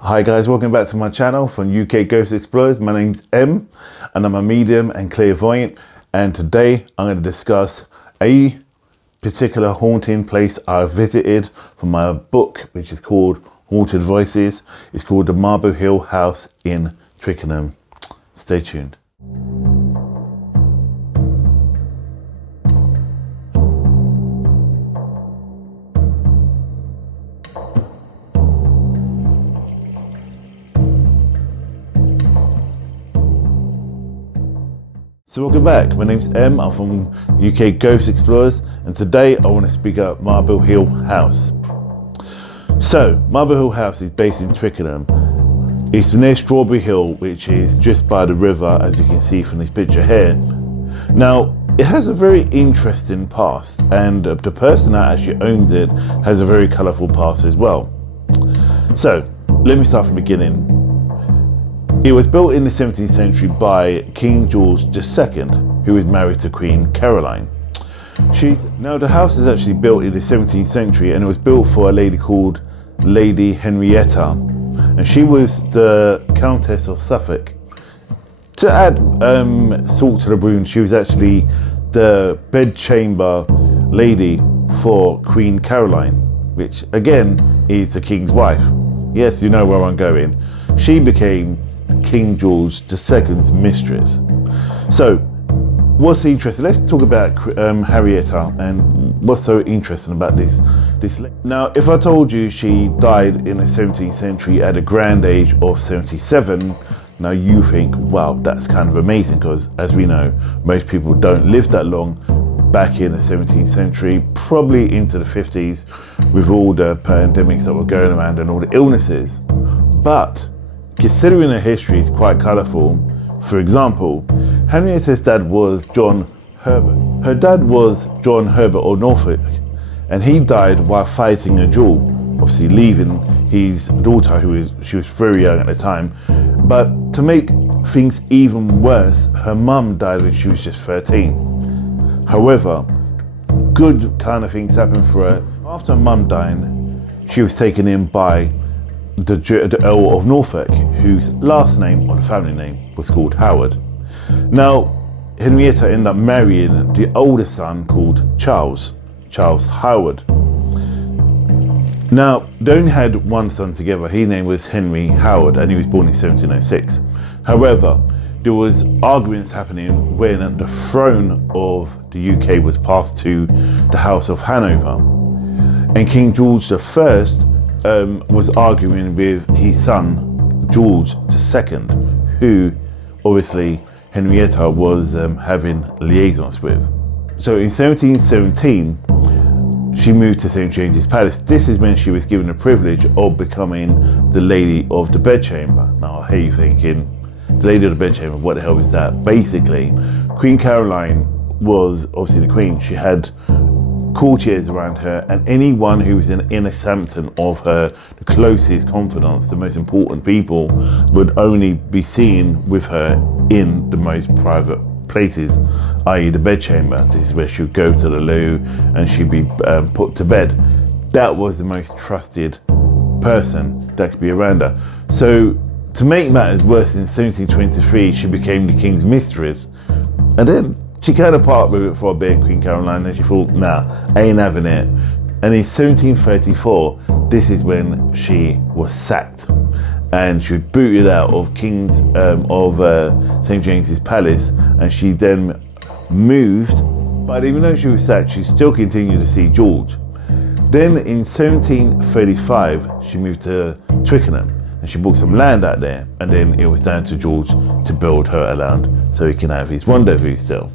Hi guys, welcome back to my channel from UK Ghost Explorers. My name's M and I'm a medium and clairvoyant, and today I'm going to discuss a particular haunting place I visited from my book, which is called Haunted Voices. It's called the Marble Hill House in Twickenham. Stay tuned. So welcome back, my name's M, I'm from UK Ghost Explorers, and today I want to speak about Marble Hill House. So, Marble Hill House is based in Twickenham. It's near Strawberry Hill, which is just by the river, as you can see from this picture here. Now, it has a very interesting past, and the person that actually owns it has a very colourful past as well. So, let me start from the beginning. It was built in the 17th century by King George II, who was married to Queen Caroline. Now the house is actually built in the 17th century, and it was built for a lady called Lady Henrietta, and she was the Countess of Suffolk. To add salt to the wound, she was actually the bedchamber lady for Queen Caroline, which again is the King's wife. Yes, you know where I'm going. She became King George II's mistress. So, what's interesting? Let's talk about Henrietta and what's so interesting about this. Now, if I told you she died in the 17th century at a grand age of 77, now you think, wow, that's kind of amazing, because as we know, most people don't live that long back in the 17th century, probably into the 50s, with all the pandemics that were going around and all the illnesses. But considering her history is quite colourful, for example, Henrietta's dad was John Herbert. Her dad was John Herbert of Norfolk, and he died while fighting a duel, obviously leaving his daughter, she was very young at the time. But to make things even worse, her mum died when she was just 13. However, good kind of things happened for her. After her mum died, she was taken in by the Earl of Norfolk, whose last name, or the family name, was called Howard. Now, Henrietta ended up marrying the older son called Charles Howard. Now, they only had one son together. His name was Henry Howard, and he was born in 1706. However, there was arguments happening when the throne of the UK was passed to the House of Hanover, and King George I was arguing with his son George II, who obviously Henrietta was having liaisons with. So in 1717 she moved to St James's Palace. This is when she was given the privilege of becoming the Lady of the Bedchamber. Now I hear you thinking, the Lady of the Bedchamber, what the hell is that? Basically, Queen Caroline was obviously the Queen. She had courtiers around her, and anyone who was in inner sanctum of her, the closest confidants, the most important people, would only be seen with her in the most private places, i.e. the bedchamber. This is where she would go to the loo and she'd be put to bed. That was the most trusted person that could be around her. So to make matters worse, in 1723 she became the King's mistress, and then she kind of parted with it for a bit, Queen Caroline, and she thought, nah, I ain't having it. And in 1734, this is when she was sacked, and she was booted out of St James's Palace, and she then moved. But even though she was sacked, she still continued to see George. Then in 1735, she moved to Twickenham, and she bought some land out there, and then it was down to George to build her around so he can have his rendezvous still.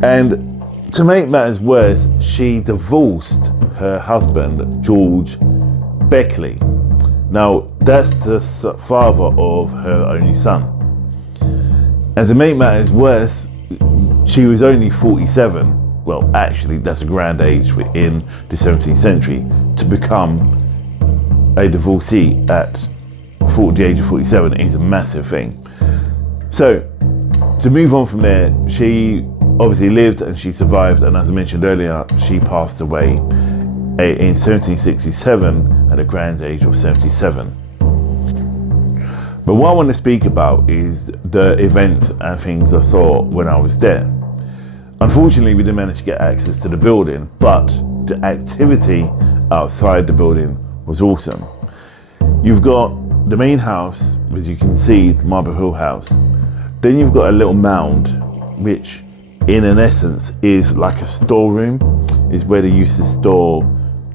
And to make matters worse, she divorced her husband, George Beckley. Now, that's the father of her only son. And to make matters worse, she was only 47. Well, actually, that's a grand age in the 17th century. To become a divorcee at the age of 47 is a massive thing. So, to move on from there, she obviously lived and she survived, and as I mentioned earlier, she passed away in 1767 at a grand age of 77. But what I want to speak about is the events and things I saw when I was there. Unfortunately, we didn't manage to get access to the building, but the activity outside the building was awesome. You've got the main house, as you can see, Marble Hill House. Then you've got a little mound, which in an essence is like a storeroom, is where they used to store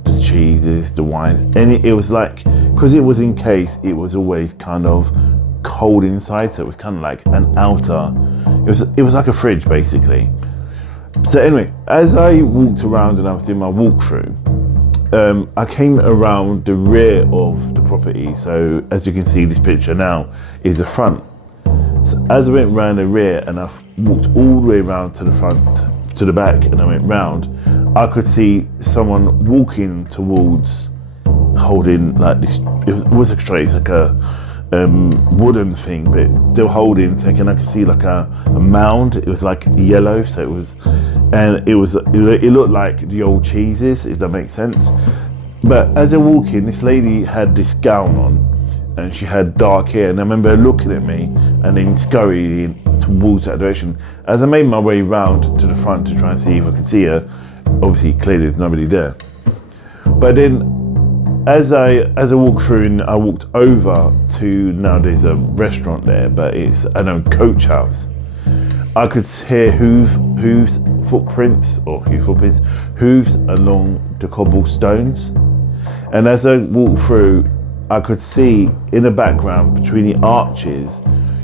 the cheeses, the wines. And it was like, because it was encased, it was always kind of cold inside, so it was kind of like an outer, it was like a fridge basically. So anyway, as I walked around and I was doing my walkthrough, I came around the rear of the property. So as you can see, this picture now is the front. So as I went around the rear and I walked all the way around to the front, to the back, and I went round, I could see someone walking towards, holding like this, it was a tray, it's like a wooden thing, but they were holding, so I could see like a mound. It was like yellow, so it was, and it looked like the old cheeses, if that makes sense. But as they're walking, this lady had this gown on and she had dark hair, and I remember her looking at me and then scurrying towards that direction. As I made my way round to the front to try and see if I could see her, obviously clearly there's nobody there. But then as I walked through, and I walked over to, now there's a restaurant there, but it's an coach house. I could hear hooves footprints along the cobblestones. And as I walked through, I could see in the background between the arches,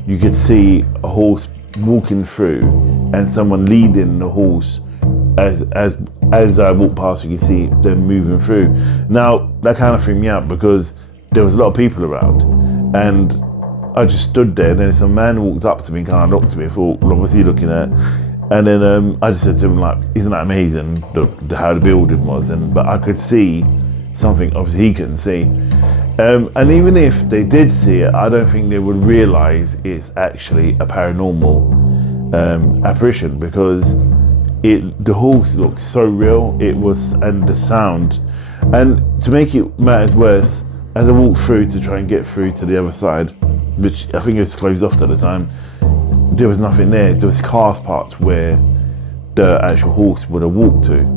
you could see a horse walking through and someone leading the horse. As I walked past, you can see them moving through. Now that kind of threw me out because there was a lot of people around, and I just stood there. And then some man walked up to me, kind of looked at me. I thought, well, what's he looking at? And then I just said to him, like, isn't that amazing how the building was? But I could see something obviously he couldn't see. And even if they did see it, I don't think they would realise it's actually a paranormal apparition, because the horse looked so real. It was, and the sound, and to make it matters worse, as I walked through to try and get through to the other side, which I think it was closed off at the time, there was nothing there. There was cars parked where the actual horse would have walked to.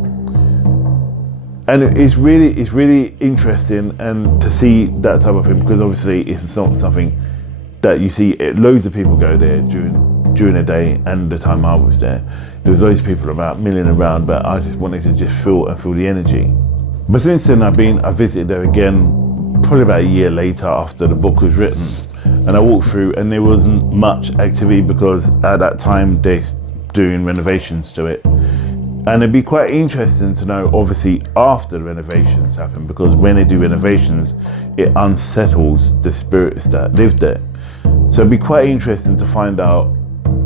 And it's really interesting and to see that type of thing, because obviously it's not something that you see. Loads of people go there during the day, and the time I was there was loads of people about milling around, but I just wanted to just feel the energy. But since then I visited there again, probably about a year later after the book was written, and I walked through and there wasn't much activity because at that time they're doing renovations to it. And it'd be quite interesting to know, obviously, after the renovations happen, because when they do renovations, it unsettles the spirits that live there. So it'd be quite interesting to find out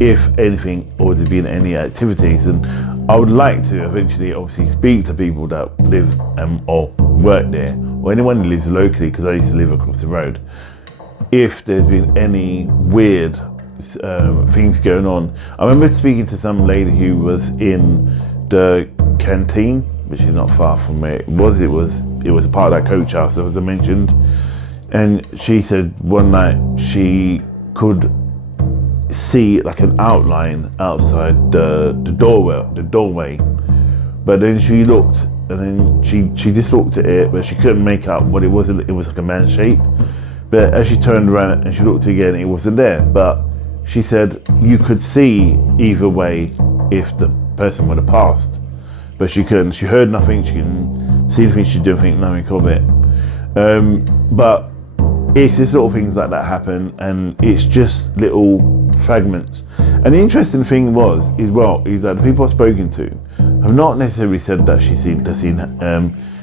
if anything, or has there been any activities. And I would like to eventually obviously speak to people that live or work there, or anyone who lives locally, because I used to live across the road, if there's been any weird things going on. I remember speaking to some lady who was in the canteen, which is not far from where it was a part of that coach house, as I mentioned, and she said one night she could see like an outline outside the doorway, but then she looked, and then she just looked at it, but she couldn't make out what it was. It was like a man shape, but as she turned around and she looked again, it wasn't there. But she said you could see either way if the person would have passed, but she couldn't. She heard nothing, she couldn't see anything, she didn't think nothing of it. But it's just little things like that happen, and it's just little fragments. And the interesting thing is that the people I've spoken to have not necessarily said that they've seen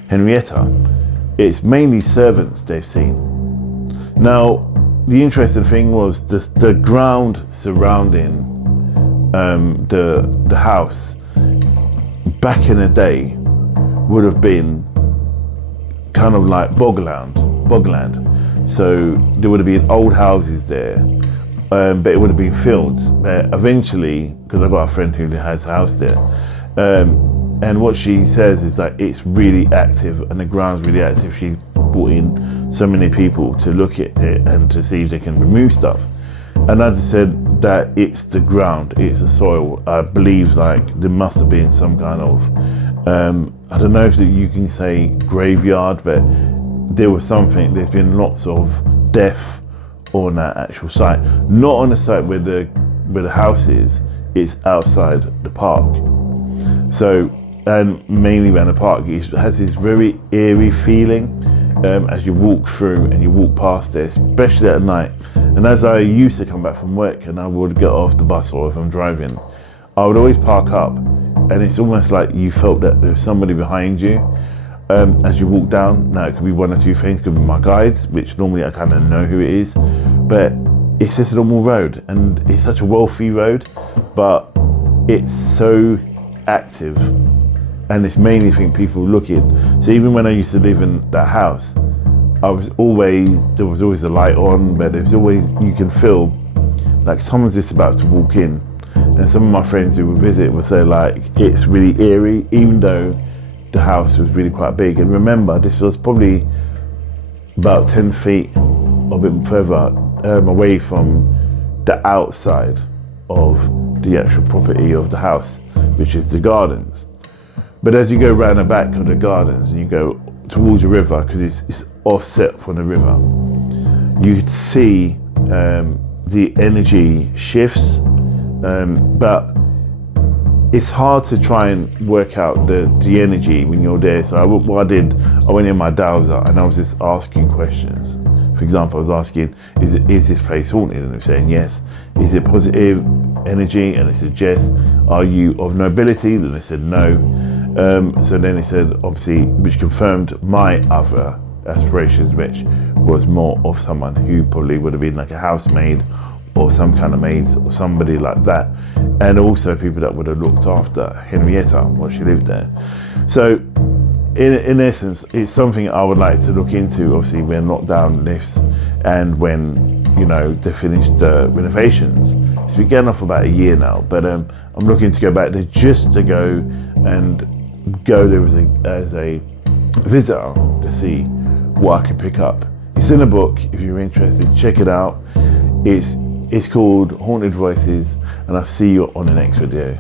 Henrietta. It's mainly servants they've seen. Now, the interesting thing was the ground surrounding the house back in the day would have been kind of like bogland. So there would have been old houses there, but it would have been fields. Eventually, because I've got a friend who has a house there, and what she says is that it's really active and the ground's really active. She brought in so many people to look at it and to see if they can remove stuff. And I just said that it's the ground, it's the soil. I believe like there must have been some kind of, I don't know if you can say graveyard, but there was something, there's been lots of death on that actual site. Not on the site where the house is, it's outside the park. So, and mainly around the park, it has this very eerie feeling as you walk through and you walk past there, especially at night. And as I used to come back from work and I would get off the bus, or if I'm driving, I would always park up, and it's almost like you felt that there was somebody behind you as you walk down. Now it could be one or two things, it could be my guides, which normally I kind of know who it is, but it's just a normal road, and it's such a wealthy road, but it's so active, and it's mainly, I think, people looking. So even when I used to live in that house, there was always the light on, but there was always, you can feel like someone's just about to walk in. And some of my friends who would visit would say like, it's really eerie, even though the house was really quite big. And remember, this was probably about 10 feet or a bit further away from the outside of the actual property of the house, which is the gardens. But as you go around the back of the gardens and you go towards the river, because it's offset from the river, you could see the energy shifts, but it's hard to try and work out the energy when you're there. So what I did, I went in my browser and I was just asking questions. For example, I was asking, is this place haunted? And they're saying yes. Is it positive energy? And they said yes. Are you of nobility? And they said no. So then they said, obviously, which confirmed my other aspirations, which was more of someone who probably would have been like a housemaid or some kind of maids or somebody like that. And also people that would have looked after Henrietta while she lived there. So in essence, it's something I would like to look into, obviously, when lockdown lifts and when, you know, they finish the renovations. It's been going on for about a year now, but I'm looking to go back there just to go there as a visitor to see what I can pick up. It's in a book. If you're interested, check it out. It's called Haunted Voices, and I'll see you on the next video.